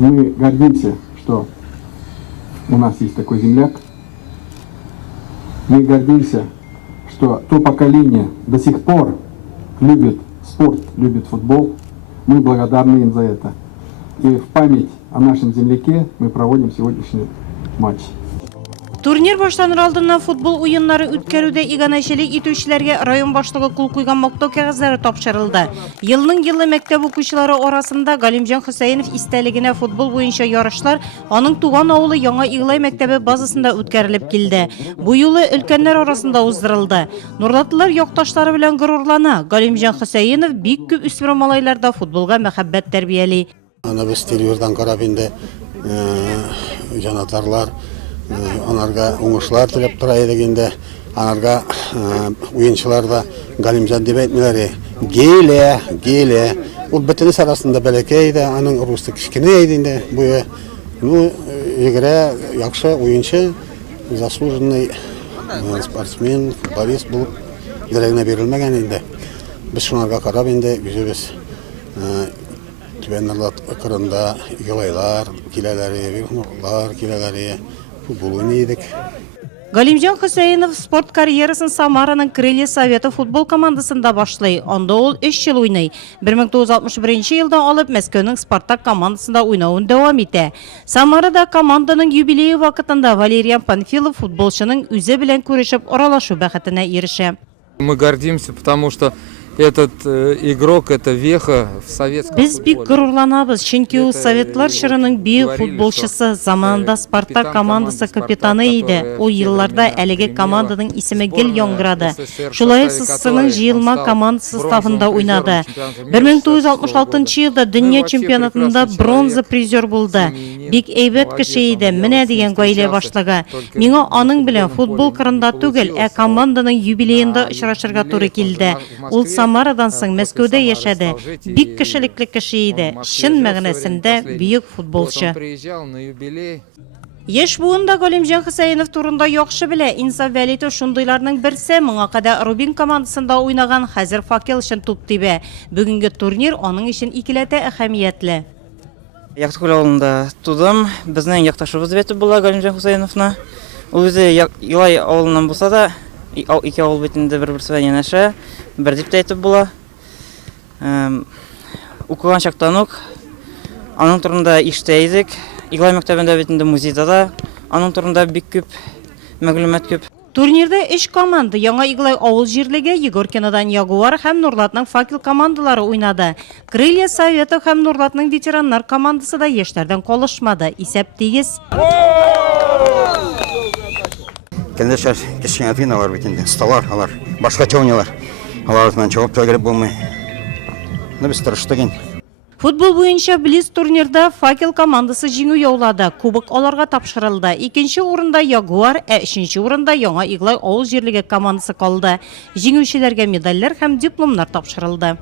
Мы гордимся, что у нас есть такой земляк. Мы гордимся, что то поколение до сих пор любит спорт, любит футбол. Мы благодарны им за это. И в память о нашем земляке мы проводим сегодняшний матч. Турнир башланыр алдыннан футбол уйыннары үткәрүдә иганәчелек итүчеләргә район башлыгы кул куйган мактау кәгазьләре тапшырылды. Елның елы мәктәп укучылары арасында Галимҗан Хөсәенов истәлегенә футбол буенча ярышлар аның туган авылы Яңа Иглай мәктәбе базасында үткәрелеп килде. Бу юлы өлкәннәр арасында уздырылды. Нурдатлылар якташлары белән горурлана. Галимҗан Хөсәенов бик күп үсмер малайларда футболга мәхәббәт тәрбияли. Аны без телевизордан карап инде җанатарлар анарга уңышлар теләп тора идек инде. Анарга уенчылар да Галимҗан дип әйтмиләр. Геле. Ул бөтенес арасында бәләкәй иде, аның русты кичкенә иде инде. Буе егерә яхшы уенчы, заслуженный спортсмен, футболист булып дәрәҗәгенә бирелмәгән инде. Без шунарга карап инде үзебез Түбәннәр кырында Иглайлар киләләре, Нурлар киләләре футбол идек. Галимҗан Хөсәенов спорт карьерасын Самараның Крылья Советы футбол командасында башлый. Анда ул 3 ел уйный. 1961 елда алып Мәскәүнең Спартак командасында уйнавын дәвам итә. Самарада команданың юбилее вакытында Валериан Панфилов футболчының үзе белән күрешеп аралашу бәхетенә ирешә. Мы гордимся, потому что этот игрок, это веха в советском футболе. Без бик горурланабыз, чөнки ул Советлар чорының бик футболчысы, заманында Спартак командасы капитаны иде. Ул елларда әлеге команданың исеме гел яңгырады. Шулай СССРның җыелма командасы составында уйнады. 1966 елда дөнья чемпионатында бронза призер булды. Бик әйбәт кеше иде, менә дигән гаилә башлыгы. Миңа аның белән футбол кырында түгел, команданың юбилеенда очрашырга туры килде. Ул Самарадан соң Мәскәүдә яшәде. Бик кешелекле кеше иде. Чын мәгънәсендә бөек футболчы. Яшь буында Галимҗан Хөсәенов турында яхшы белә. Инсаф Вәлитов шундыйларның берсе, моңа кадәр Рубин командасында уйнаган, хәзер Факел өчен туп тибә. Бүгенге турнир аның өчен икеләтә әһәмиятле. Яктыкүл авылында тудым. Безнең якташыбыз бит була Галимҗан Хөсәеновны. Ул үзе Илай авылыннан булса да, ике авыл битендә бер-берсенә янәшә. Бер дип әйтеп була. Укыган чактан ук аның турында ишетә идек. Иглай мәктәбендә битендә музейда да аның турында бик күп мәгълүмат күп. Турнирда 3 команда Яңа Иглай авыл җирлеге, Егоркинадан Ягуар һәм Нурлатның Факел командалары уйнады. Крылья Советы һәм Нурлатның ветераннар командасы да яшьләрдән калышмады. Исәп тигез. Кәлдәшләр кечкенә тыйналар бит инде. Сталар, алар башкача уйныйлар. Алардан чыгып тәгәрәп булмый. Без тырыштык инде. Футбол буенча Близ турнирда Факел командасы җиңү яулады. Кубок аларга тапшырылды. 2нче урында Ягуар, 3нче урында Яңа Иглай авыл җирлеге командасы калды. Җиңүчеләргә медальләр һәм дипломнар тапшырылды.